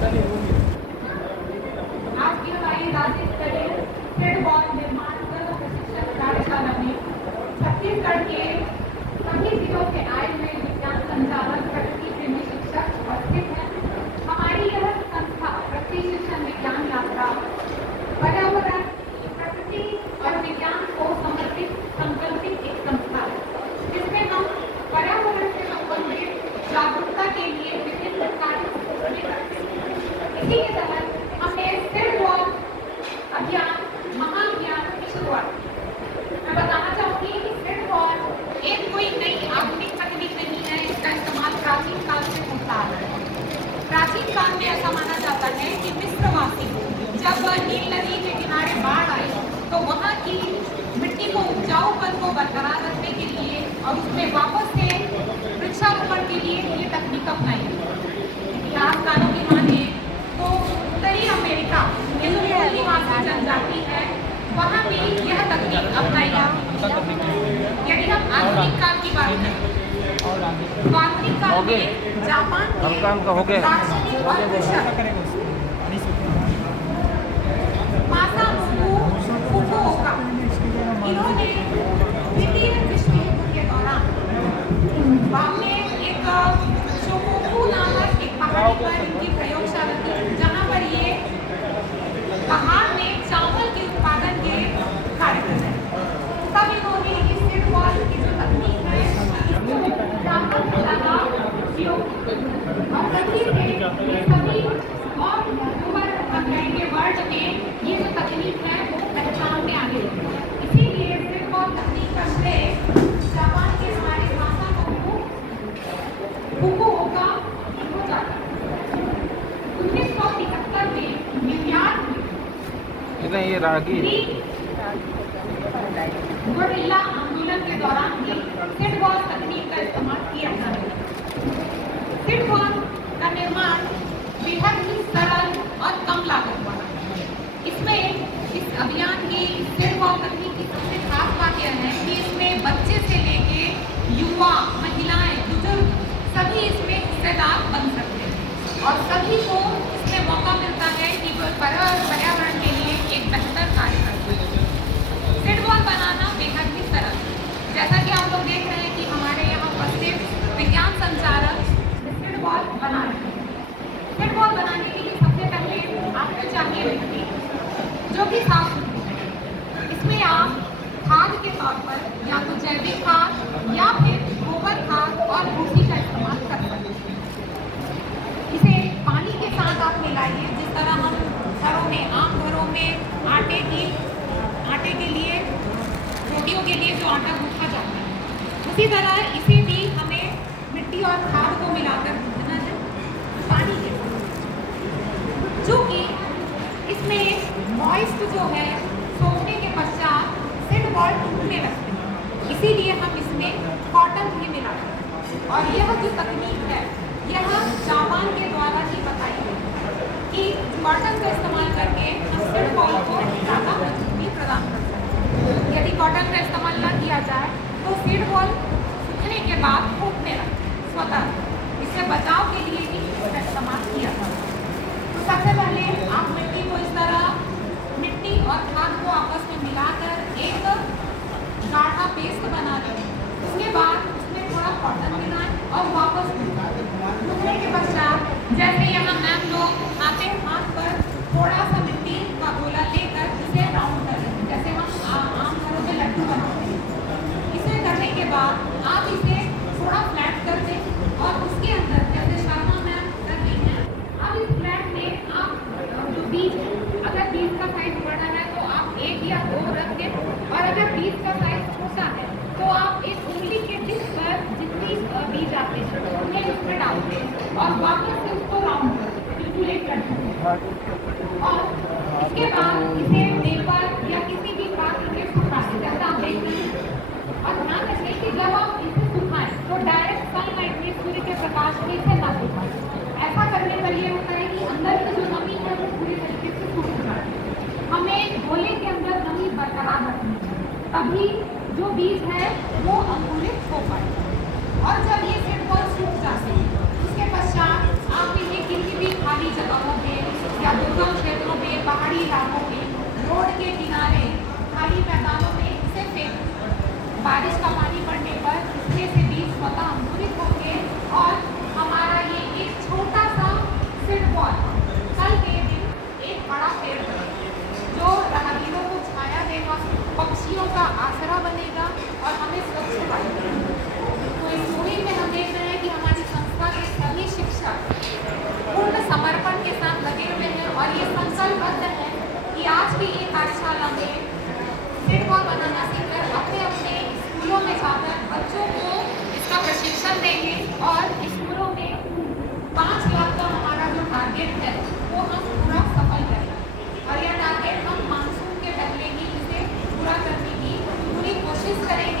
आज की हमारी राज्य स्तरीय फील्ड बॉल निर्माण व प्रशिक्षण कार्यशाला में छत्तीसगढ़ के सभी जिलों से आए हुए विज्ञान संचालक, प्रकृति प्रेमी शिक्षक उपस्थित हैं। हमारी यह संस्था प्रकृति शिक्षण विज्ञान यात्रा पर्यावरण, प्रकृति और विज्ञान को समर्पित संकल्पित एक संस्था है, जिसमें हम पर्यावरण से संबंधित जागरूकता के लिए विभिन्न कार्य करते हैं। इसी के तहत हमने फील्ड बॉल अभियान महाअभियान की शुरुआत की। मैं बताना चाहूंगी कि फील्ड बॉल एक कोई नई आधुनिक तकनीक नहीं है, इसका इस्तेमाल प्राचीन काल से होता आ रहा है। प्राचीन काल में ऐसा माना जाता है कि मिस्रवासी जब नील नदी के किनारे बाढ़ आई तो वहाँ की मिट्टी को उपजाऊपन को बरकरार रखने के लिए और उसमें वापस से वृक्षारोपण के लिए ये तकनीक अपनाई। इतिहासकारों की माने तो उत्तरी अमेरिका के जो मूल निवासी जनजाति है वहाँ भी यह तकनीक अपनाई जाती है। यदि हम आधुनिक काल की बात करें तो आधुनिक काल में जापान के दार्शनिक और कृषक मासामोतो फुकुओका इन्होंने द्वितीय विश्व युद्ध के दौरान में एक शोकोकु नामक एक पहाड़ी पर इनकी प्रयोगशाला थी, जहाँ पर ये पहाड़ में चावल के उत्पादन के कार्य कर रहे हैं। तब इन्होंने इस फील्ड बॉल की जो तकनीक है इसको चावल में लगा उपयोग और तभी से सभी और के वर्ल्ड में ये जो तकनीक है वो पहचान में आगे लगी। इसीलिए फील्ड बॉल तकनीक का श्रेय जापान के हमारे मासामोतो फुकुओका को जाता है। 1973 में न्यूयॉर्क में ये रागी गोरिल्ला आंदोलन के दौरान भी फील्ड बॉल तकनीक का इस्तेमाल किया जा रहा है। फील्ड बॉल का निर्माण बेहद ही सरल और कम लागत वाला है। इसमें इस अभियान की फील्ड बॉल तकनीक की सबसे खास बात यह है कि इसमें बच्चे से लेके युवा, महिलाएं, बुजुर्ग सभी इसमें हिस्सेदार बन सकते हैं और सभी को इसमें मौका मिलता है कि वो पर्यावरण के लिए एक बेहतर कार्य कर सकें। फील्ड बॉल बनाना बेहद ही सरल है। जैसा कि आप लोग देख रहे हैं कि हमारे यहाँ उपस्थित विज्ञान संचालक फील्ड बॉल बना रहे हैं। फील्ड बॉल बनाने के लिए सबसे पहले आपको चाहिए मिट्टी जो कि साफ सुथरी है। इसमें आप खाद के तौर पर या तो जैविक खाद या फिर गोबर खाद और भूसी का इस्तेमाल कर सकते हैं। इसे पानी के साथ आप मिलाइए, जिस तरह हम घरों में आम घरों में आटे के लिए रोटियों के लिए जो आटा गूंथा जाता है, उसी तरह इसे भी हमें मिट्टी और खाद को मिलाकर गूंथना है पानी के साथ, जो कि इसमें मॉइस्ट जो है सोखने के पश्चात फील्ड बॉल टूटने लगते हैं। इसीलिए हम इसमें कॉटन भी मिलाते हैं और यह जो तकनीक है यह जापान के द्वारा ही बताई गई कि कॉटन का इस्तेमाल करके हम फील्ड बॉल को ज़्यादा मजबूती प्रदान कर सकते हैं। यदि कॉटन का इस्तेमाल न किया जाए तो फील्ड बॉल सूखने के बाद फूटने लगते हैं स्वतः। इससे बचाव के लिए भी इसका इस्तेमाल किया जाता है। तो सबसे पहले आप मिट्टी को इस तरह मिट्टी और खाद को आपस में मिलाकर एक गाढ़ा पेस्ट बना लें। उसके बाद उसमें थोड़ा कॉटन मिलाएं और वापस धुलने के पश्चात जैसे यहाँ मैम लोग आते हाथ पर थोड़ा सा मिट्टी का गोला लेकर इसे राउंड कर लें, जैसे हम आम घरों में लड्डू बनाते हैं। इसे करने के बाद आप इसे थोड़ा फ्लैट कर दें और उसके अंदर जैसे शर्मा मैम कर रही हैं, अब इस फ्लैट में आप जो बीज है, अगर बीज का साइज बड़ा है तो आप 1 या 2 रख दें और अगर बीज का साइज छोटा है तो आप एक उंगली के टिप पर जितनी बीज आते हैं उन्हें उसमें डाल दें और वापस से उसको राउंड कर दें, बिल्कुल एक कर दें और इसके बाद इसे पेपर या किसी भी पात्र में सुखा दें, जैसा आप देख रहे हैं। और ध्यान रखें कि जब आप इसे सुखाएं तो डायरेक्ट सनलाइट में सूर्य के प्रकाश में इसे ना सुखाएं। ऐसा करने पर यह होता है कि अंदर की जो नमी है वो पूरी तरीके से सूख जाती है। हमें गोले के अंदर नमी बरकरार रखनी है, तभी जो बीज है वो अंकुरित हो पाए। और जब ये फील्ड बॉल सूख जाते हैं उसके पश्चात आप इन्हें किसी भी खाली जगह हमें सिट बॉल बनाना सीखकर अपने अपने स्कूलों में जाकर बच्चों को इसका प्रशिक्षण देंगे और स्कूलों में 5 लाख का हमारा जो टारगेट है वो हम पूरा सफल करेंगे और यह टारगेट हम मानसून के पहले ही इसे पूरा करने की पूरी कोशिश करेंगे।